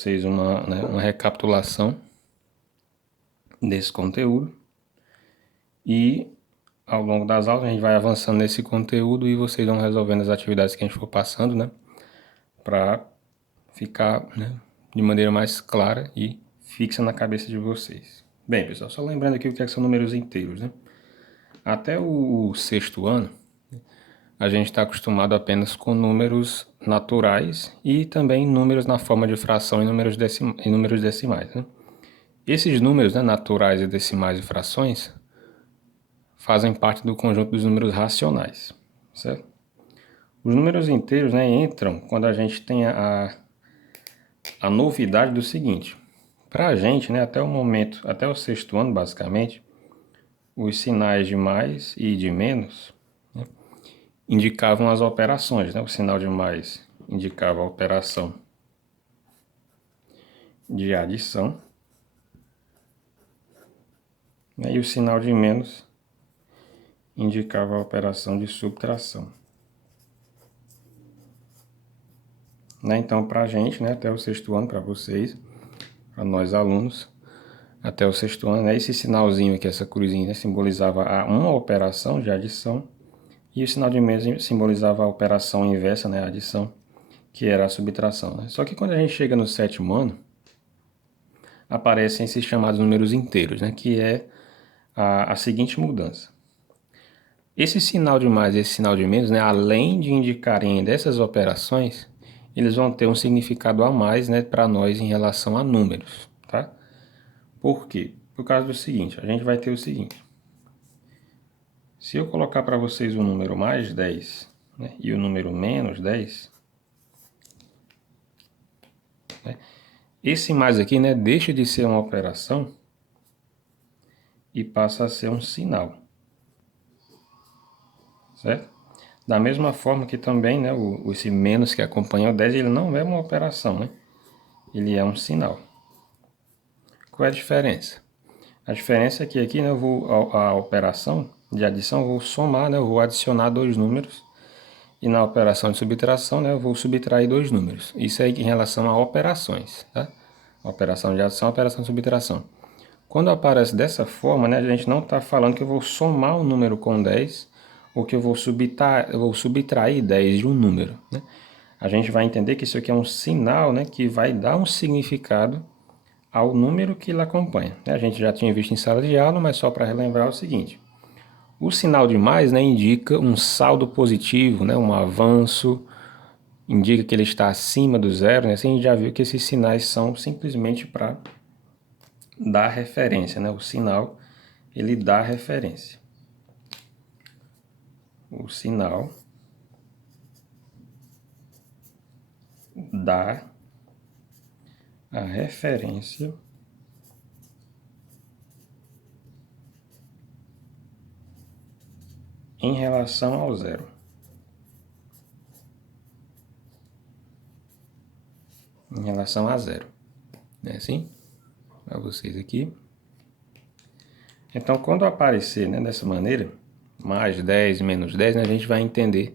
Vocês uma recapitulação desse conteúdo e ao longo das aulas a gente vai avançando nesse conteúdo e vocês vão resolvendo as atividades que a gente for passando, né, para ficar, né, de maneira mais clara e fixa na cabeça de vocês. Bem, pessoal, só lembrando aqui o que são números inteiros, né? Até o sexto ano a gente está acostumado apenas com números naturais e também números na forma de fração e números decimais, né? Esses números, né, naturais e decimais e frações fazem parte do conjunto dos números racionais, certo? Os números inteiros, né, entram quando a gente tem a novidade do seguinte. Para a gente, né, até o momento, até o sexto ano basicamente, os sinais de mais e de menos, né, indicavam as operações, né? O sinal de mais indicava a operação de adição, né, e o sinal de menos indicava a operação de subtração. Né? Então, para a gente, né, até o sexto ano, para vocês, para nós alunos, até o sexto ano, né, esse sinalzinho aqui, essa cruzinha, né, simbolizava uma operação de adição, e o sinal de menos simbolizava a operação inversa, né, a adição, que era a subtração. Né? Só que quando a gente chega no sétimo ano, aparecem esses chamados números inteiros, né, que é a seguinte mudança. Esse sinal de mais e esse sinal de menos, né, além de indicarem dessas operações, eles vão ter um significado a mais, né, para nós em relação a números, tá? Por quê? Por causa do seguinte, a gente vai ter o seguinte. Se eu colocar para vocês o número mais 10, né, e o número menos 10, né, esse mais aqui, né, deixa de ser uma operação e passa a ser um sinal, certo? Da mesma forma que também, né, esse menos que acompanha o 10, ele não é uma operação, né? Ele é um sinal. Qual é a diferença? A diferença é que aqui, né, a operação de adição eu vou somar, né, eu vou adicionar dois números, e na operação de subtração, né, eu vou subtrair dois números. Isso aí em relação a operações, tá? Operação de adição, operação de subtração. Quando aparece dessa forma, né, a gente não está falando que eu vou somar um número com 10 ou que eu vou subtrair 10 de um número, né? A gente vai entender que isso aqui é um sinal, né, que vai dar um significado ao número que ele acompanha. A gente já tinha visto em sala de aula, mas só para relembrar o seguinte. O sinal de mais, né, indica um saldo positivo, né, um avanço, indica que ele está acima do zero. Né? Assim, a gente já viu que esses sinais são simplesmente para dar referência. Né? O sinal, ele dá referência. O sinal dá a referência em relação ao zero. Em relação a zero. É assim? Para vocês aqui. Então, quando aparecer, né, dessa maneira, mais 10, menos 10, né, a gente vai entender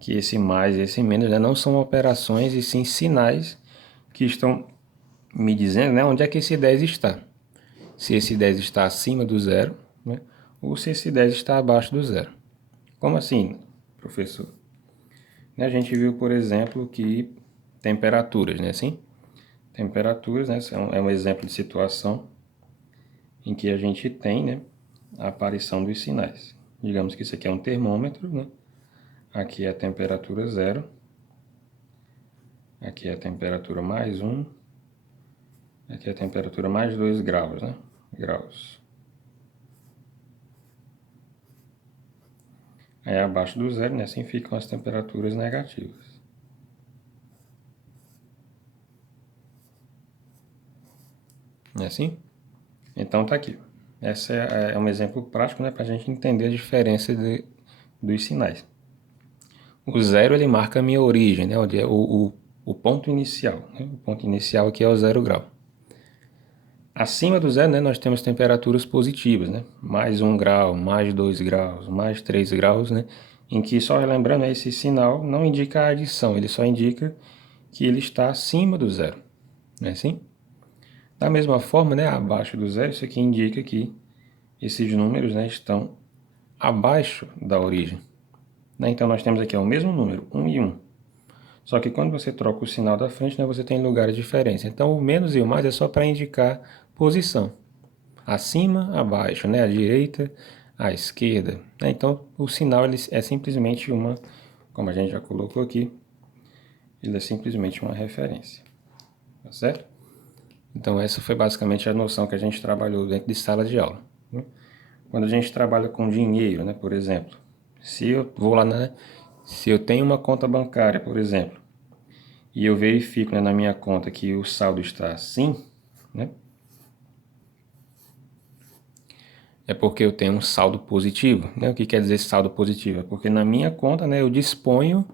que esse mais e esse menos, né, não são operações e sim sinais que estão me dizendo, né, onde é que esse 10 está. Se esse 10 está acima do zero, né, ou se esse 10 está abaixo do zero. Como assim, professor? A gente viu, por exemplo, que temperaturas, né, assim? Temperaturas, né, é um exemplo de situação em que a gente tem, né, a aparição dos sinais. Digamos que isso aqui é um termômetro, né? Aqui é a temperatura 0. Aqui é a temperatura mais 1. Aqui é a temperatura mais 2 graus, né? Graus. Aí abaixo do zero, né? Assim ficam as temperaturas negativas. Não é assim? Então tá aqui. Esse é um exemplo prático, né? Para a gente entender a diferença dos sinais. O zero ele marca a minha origem, né? Onde é o ponto inicial. Né? O ponto inicial aqui é o 0 grau. Acima do zero, né, nós temos temperaturas positivas, né? Mais 1 grau, mais 2 graus, mais 3 graus, né? Em que, só relembrando, esse sinal não indica a adição, ele só indica que ele está acima do zero. não é assim? Da mesma forma, né, abaixo do zero, isso aqui indica que esses números, né, estão abaixo da origem. Né? Então nós temos aqui o mesmo número, 1 e 1. Só que quando você troca o sinal da frente, né, você tem lugares diferentes. Então o menos e o mais é só para indicar posição. Acima, abaixo, né? À direita, à esquerda. Né? Então o sinal ele é simplesmente uma, como a gente já colocou aqui, ele é simplesmente uma referência. Tá certo? Então essa foi basicamente a noção que a gente trabalhou dentro de sala de aula. Né? Quando a gente trabalha com dinheiro, né, por exemplo, se eu vou lá se eu tenho uma conta bancária, por exemplo, e eu verifico, né, na minha conta que o saldo está assim, né, é porque eu tenho um saldo positivo. Né? O que quer dizer saldo positivo? É porque na minha conta, né, eu disponho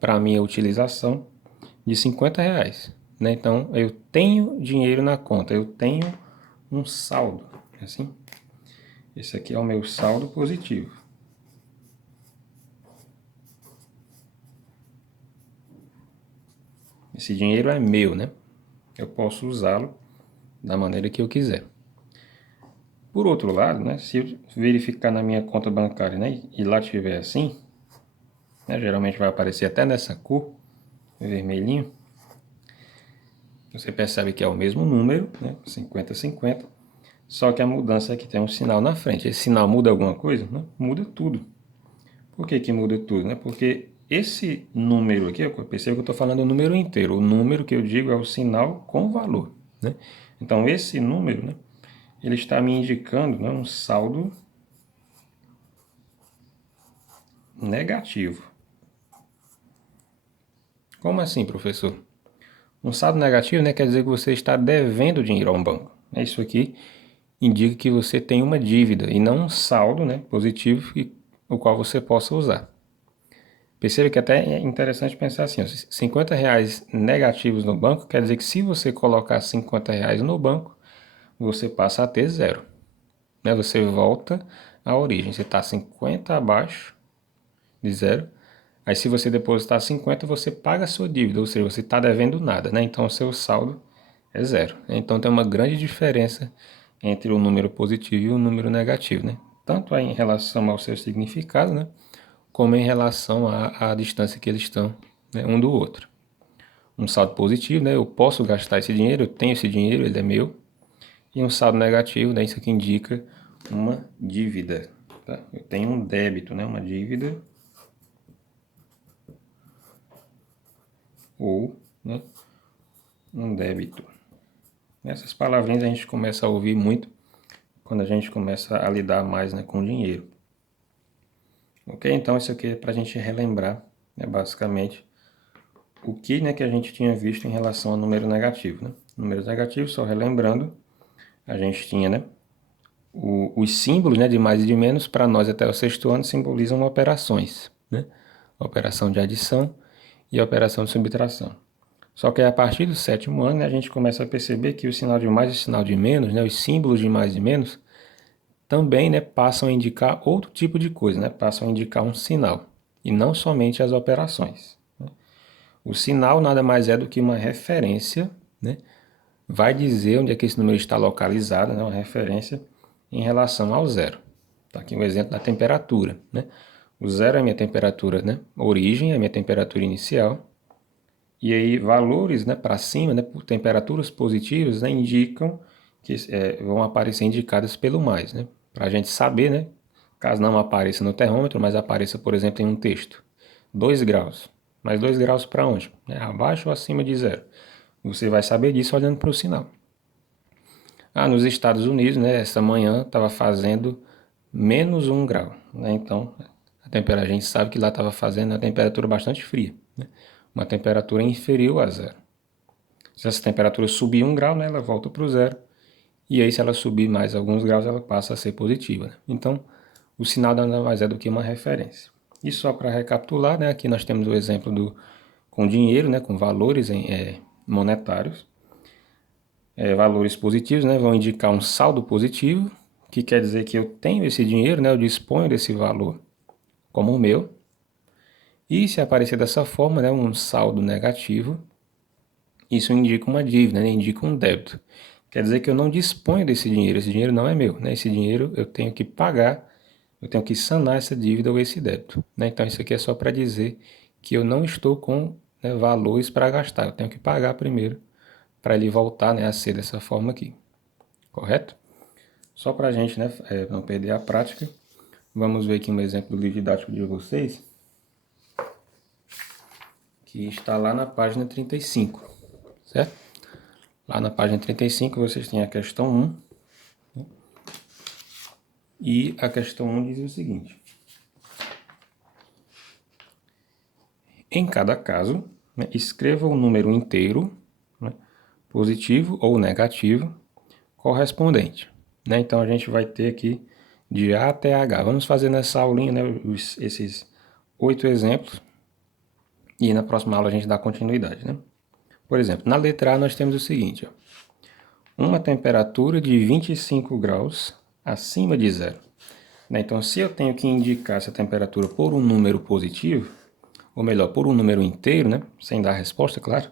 para a minha utilização de R$ 50. Né? Então eu tenho dinheiro na conta, eu tenho um saldo. Assim, esse aqui é o meu saldo positivo. Esse dinheiro é meu, né? Eu posso usá-lo da maneira que eu quiser. Por outro lado, né, se eu verificar na minha conta bancária, né, e lá tiver assim, né, geralmente vai aparecer até nessa cor, vermelhinho, você percebe que é o mesmo número, né, 50-50, só que a mudança é que tem um sinal na frente. Esse sinal muda alguma coisa? Não, muda tudo. Por que que muda tudo? Né? Porque esse número aqui, eu percebo que eu estou falando o número inteiro. O número que eu digo é o sinal com valor. Né? Então, esse número, né, ele está me indicando, né, um saldo negativo. Como assim, professor? Um saldo negativo, né, quer dizer que você está devendo dinheiro a um banco. Isso aqui indica que você tem uma dívida e não um saldo, né, positivo o qual você possa usar. Perceba que até é interessante pensar assim, ó, R$ 50 negativos no banco quer dizer que se você colocar R$ 50 no banco, você passa a ter zero. Né? Você volta à origem, você está 50 abaixo de zero. Aí se você depositar 50, você paga a sua dívida, ou seja, você está devendo nada, né? Então o seu saldo é zero. Então tem uma grande diferença entre o número positivo e o número negativo, né? Tanto em relação ao seu significado, né? Como em relação à distância que eles estão, né, um do outro. Um saldo positivo, né? Eu posso gastar esse dinheiro, eu tenho esse dinheiro, ele é meu. E um saldo negativo, né? Isso aqui indica uma dívida, tá? Eu tenho um débito, né? Uma dívida ou, né, um débito. Essas palavrinhas a gente começa a ouvir muito quando a gente começa a lidar mais, né, com dinheiro. Ok? Então isso aqui é para a gente relembrar, né, basicamente, o que, né, que a gente tinha visto em relação ao número negativo. Né? Números negativos, só relembrando, a gente tinha, né, os símbolos, né, de mais e de menos, para nós até o sexto ano, simbolizam operações. Né? A operação de adição e a operação de subtração. Só que a partir do sétimo ano, né, a gente começa a perceber que o sinal de mais e o sinal de menos, né, os símbolos de mais e menos, também, né, passam a indicar outro tipo de coisa, né, passam a indicar um sinal, e não somente as operações. Né. O sinal nada mais é do que uma referência, né, vai dizer onde é que esse número está localizado, né, uma referência em relação ao zero. Está aqui um exemplo da temperatura. Né. O zero é a minha temperatura, né, origem, é a minha temperatura inicial. E aí valores, né, para cima, né, temperaturas positivas, né, indicam que vão aparecer indicadas pelo mais, né, para a gente saber, né, caso não apareça no termômetro, mas apareça, por exemplo, em um texto, 2 graus. Mas 2 graus para onde? Abaixo ou acima de zero? Você vai saber disso olhando para o sinal. Nos Estados Unidos, né, essa manhã estava fazendo menos 1 grau. Né, então, a gente sabe que lá estava fazendo uma temperatura bastante fria. Né, uma temperatura inferior a zero. Se essa temperatura subir 1 grau, né, ela volta para o zero. E aí, se ela subir mais alguns graus, ela passa a ser positiva. Né? Então, o sinal nada mais é do que uma referência. E só para recapitular, né, aqui nós temos o exemplo com dinheiro, né, com valores monetários. Valores positivos, né, vão indicar um saldo positivo, que quer dizer que eu tenho esse dinheiro, né, eu disponho desse valor como o meu. E se aparecer dessa forma, né, um saldo negativo, isso indica uma dívida, né? Indica um débito. Quer dizer que eu não disponho desse dinheiro, esse dinheiro não é meu, né? Esse dinheiro eu tenho que pagar, eu tenho que sanar essa dívida ou esse débito, né? Então isso aqui é só para dizer que eu não estou com, né, valores para gastar, eu tenho que pagar primeiro para ele voltar, né, a ser dessa forma aqui, correto? Só para a gente, né, não perder a prática, vamos ver aqui um exemplo do livro didático de vocês, que está lá na página 35, certo? Lá na página 35 vocês têm a questão 1, né? E a questão 1 diz o seguinte: em cada caso, né, escreva o número inteiro, né, positivo ou negativo, correspondente, né? Então a gente vai ter aqui de A até H. Vamos fazer nessa aulinha, né, esses 8 exemplos e na próxima aula a gente dá continuidade, né? Por exemplo, na letra A nós temos o seguinte, ó, uma temperatura de 25 graus acima de zero. Né? Então, se eu tenho que indicar essa temperatura por um número positivo, ou melhor, por um número inteiro, né, sem dar a resposta, claro,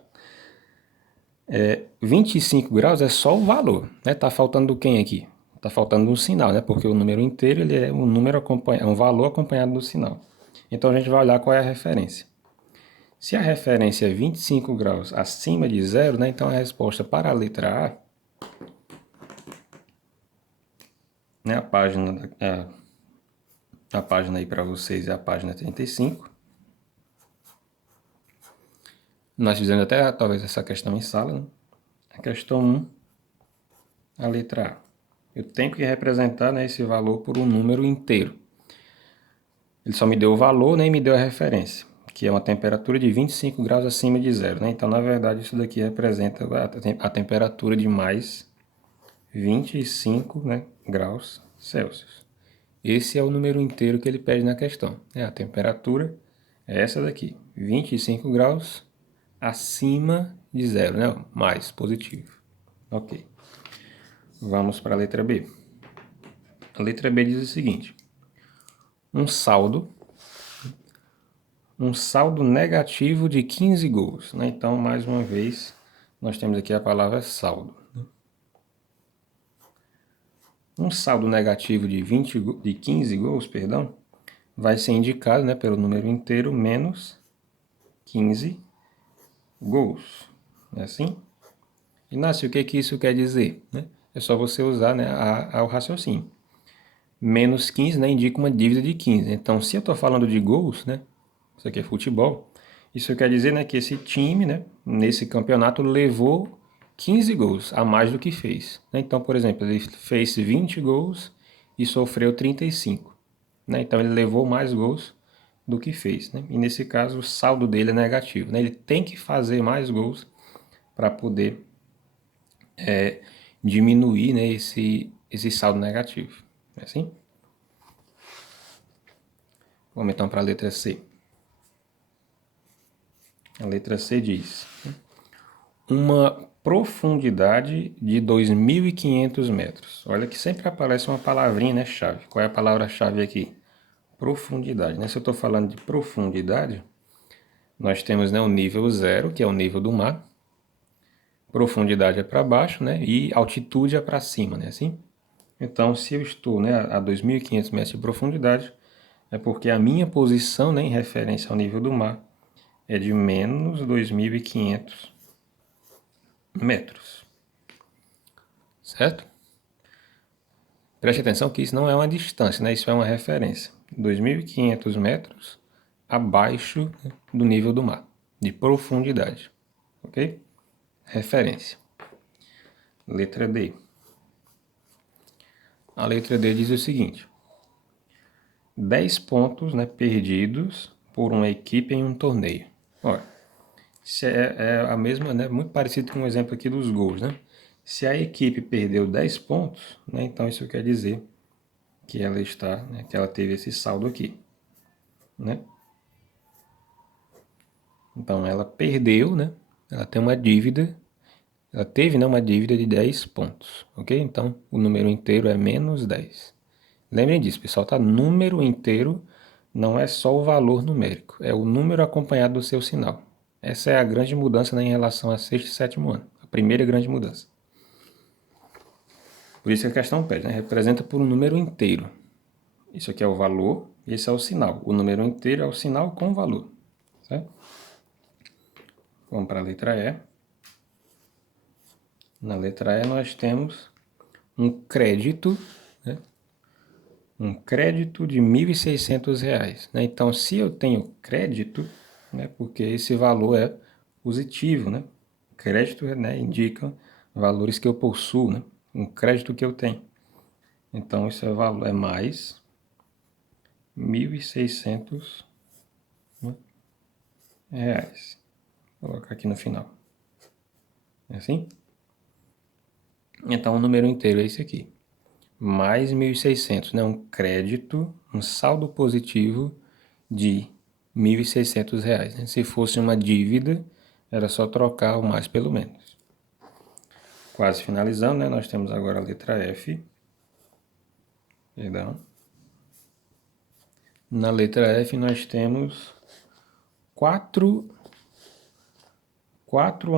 25 graus é só o valor, né? Tá faltando quem aqui? Tá faltando um sinal, né? Porque o número inteiro ele é um número é um valor acompanhado do sinal. Então a gente vai olhar qual é a referência. Se a referência é 25 graus acima de zero, né? Então a resposta para a letra A, né? A página aí para vocês é a página 35. Nós fizemos até talvez essa questão em sala, né? A questão 1, a letra A. Eu tenho que representar, né, esse valor por um número inteiro. Ele só me deu o valor, nem me deu a referência, que é uma temperatura de 25 graus acima de zero, né? Então, na verdade, isso daqui representa a temperatura de mais 25, né, graus Celsius. Esse é o número inteiro que ele pede na questão. A temperatura é essa daqui, 25 graus acima de zero, né? Mais positivo. Ok. Vamos para a letra B. A letra B diz o seguinte: um saldo negativo de 15 gols, né? Então, mais uma vez, nós temos aqui a palavra saldo. Um saldo negativo de 15 gols, perdão, vai ser indicado, né, pelo número inteiro menos 15 gols. Não é assim? Inácio, o que isso quer dizer? Né? É só você usar, né, o raciocínio. Menos 15, né, indica uma dívida de 15. Então, se eu estou falando de gols, né, isso aqui é futebol, isso quer dizer, né, que esse time, né, nesse campeonato levou 15 gols a mais do que fez. Então, por exemplo, ele fez 20 gols e sofreu 35. Né? Então, ele levou mais gols do que fez. Né? E nesse caso, o saldo dele é negativo. Né? Ele tem que fazer mais gols para poder diminuir, né, esse saldo negativo. É assim? Vamos então para a letra C. A letra C diz: uma profundidade de 2.500 metros. Olha que sempre aparece uma palavrinha, né, chave. Qual é a palavra-chave aqui? Profundidade. Né? Se eu estou falando de profundidade, nós temos, né, o nível 0, que é o nível do mar. Profundidade é para baixo, né, e altitude é para cima, né, assim? Então, se eu estou, né, a 2.500 metros de profundidade, é porque a minha posição, né, em referência ao nível do mar é de menos 2.500 metros. Certo? Preste atenção que isso não é uma distância, né? Isso é uma referência. 2.500 metros abaixo, né, do nível do mar, de profundidade. Ok? Referência. Letra D. A letra D diz o seguinte: 10 pontos, né, perdidos por uma equipe em um torneio. Olha, isso é a mesma, né, muito parecido com o exemplo aqui dos gols, né? Se a equipe perdeu 10 pontos, né, então isso quer dizer que ela está, né, que ela teve esse saldo aqui, né? Então ela perdeu, né? Ela tem uma dívida, ela teve, né, uma dívida de 10 pontos, ok? Então o número inteiro é menos 10. Lembrem disso, pessoal, tá? Número inteiro não é só o valor numérico, é o número acompanhado do seu sinal. Essa é a grande mudança, né, em relação a sexto e sétimo ano. A primeira grande mudança. Por isso que a questão pede, né? Representa por um número inteiro. Isso aqui é o valor, esse é o sinal. O número inteiro é o sinal com o valor. Certo? Vamos para a letra E. Na letra E nós temos um crédito, né? Um crédito de R$ 1.600, né? Então, se eu tenho crédito, né, porque esse valor é positivo, né? Crédito, né, indica valores que eu possuo, né? Um crédito que eu tenho. Então, esse valor é mais R$ 1.600, né, reais. Vou colocar aqui no final. É assim? Então, o número inteiro é esse aqui. Mais 1.600, né? Um crédito, um saldo positivo de R$ 1.600, né? Se fosse uma dívida, era só trocar o mais pelo menos. Quase finalizando, né? Nós temos agora a letra F. Perdão. Na letra F nós temos quatro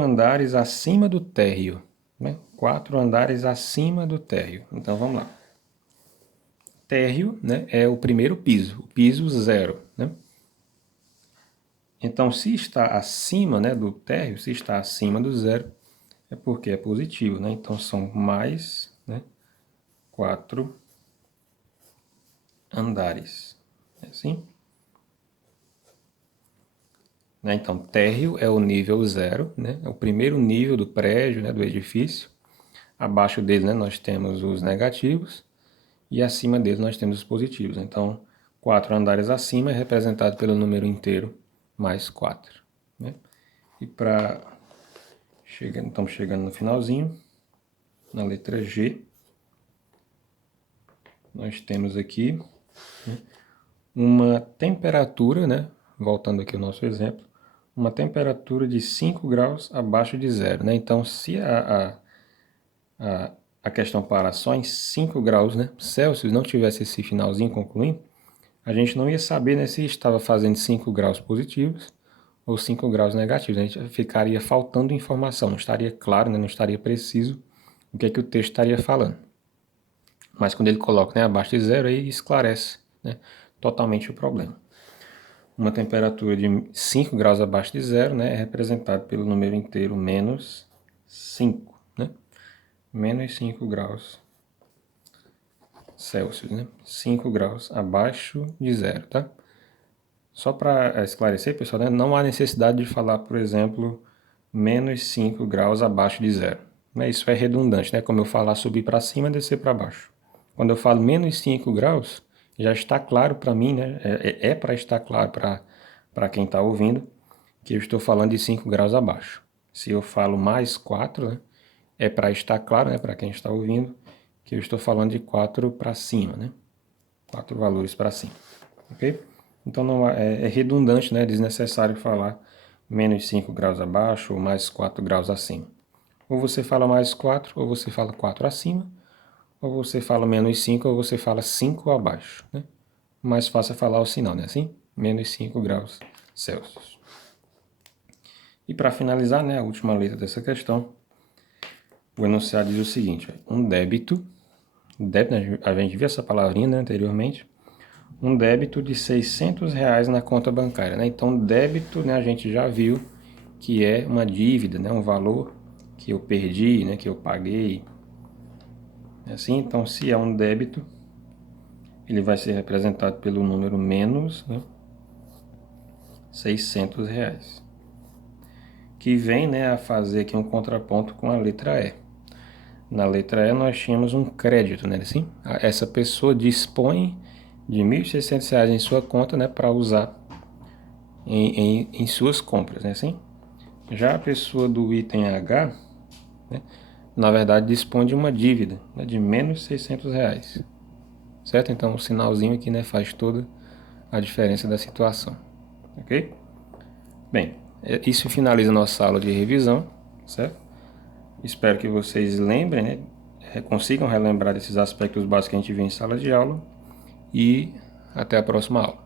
andares acima do térreo, né? 4 andares acima do térreo. Então vamos lá. Térreo, né, é o primeiro piso, o piso 0, né? Então, se está acima, né, do térreo, se está acima do 0, é porque é positivo, né? Então, são mais, né, 4 andares. É assim? Né? Então, térreo é o nível 0, né? É o primeiro nível do prédio, né, do edifício. Abaixo dele, né, nós temos os negativos e acima dele nós temos os positivos. Então, 4 andares acima é representado pelo número inteiro mais 4. Né? E para... Estamos chegando no finalzinho, na letra G, nós temos aqui, né, uma temperatura, né, voltando aqui ao nosso exemplo, uma temperatura de 5 graus abaixo de zero. Né? Então, se a questão para só em 5 graus, né, Celsius, não tivesse esse finalzinho concluindo, a gente não ia saber, né, se estava fazendo 5 graus positivos ou 5 graus negativos. A gente ficaria faltando informação, não estaria claro, né, não estaria preciso o que é que o texto estaria falando. Mas quando ele coloca, né, abaixo de zero, aí esclarece, né, totalmente o problema. Uma temperatura de 5 graus abaixo de zero, né, é representado pelo número inteiro menos 5. Né? Menos 5 graus Celsius, né? 5 graus abaixo de zero, tá? Só para esclarecer, pessoal, né? Não há necessidade de falar, por exemplo, menos 5 graus abaixo de zero. Isso é redundante, né? Como eu falar subir para cima, descer para baixo. Quando eu falo menos 5 graus, já está claro para mim, né? É para estar claro para quem está ouvindo, que eu estou falando de 5 graus abaixo. Se eu falo mais 4, né? É para estar claro, né? Para quem está ouvindo, que eu estou falando de 4 para cima, né? 4 valores para cima, ok? Então não é redundante, né? É desnecessário falar menos 5 graus abaixo ou mais 4 graus acima. Ou você fala mais 4, ou você fala 4 acima, ou você fala menos 5, ou você fala 5 abaixo, né? Mais fácil é falar o sinal, né? Assim? Menos 5 graus Celsius. E para finalizar, né, a última letra dessa questão, o enunciado diz o seguinte: um débito, a gente viu essa palavrinha, né, anteriormente, um débito de R$600 na conta bancária, né? Então, débito, né, a gente já viu que é uma dívida, né, um valor que eu perdi, né, que eu paguei. Assim, então, se é um débito, ele vai ser representado pelo número menos, né, R$600, que vem, né, a fazer aqui um contraponto com a letra E. Na letra E nós tínhamos um crédito, né, assim? Essa pessoa dispõe de R$1.600 em sua conta, né, para usar em suas compras, né, assim? Já a pessoa do item H, né, na verdade dispõe de uma dívida, né, de menos R$600, certo? Então o sinalzinho aqui, né, faz toda a diferença da situação, ok? Bem, isso finaliza a nossa aula de revisão, certo? Espero que vocês lembrem, né, consigam relembrar desses aspectos básicos que a gente viu em sala de aula e até a próxima aula.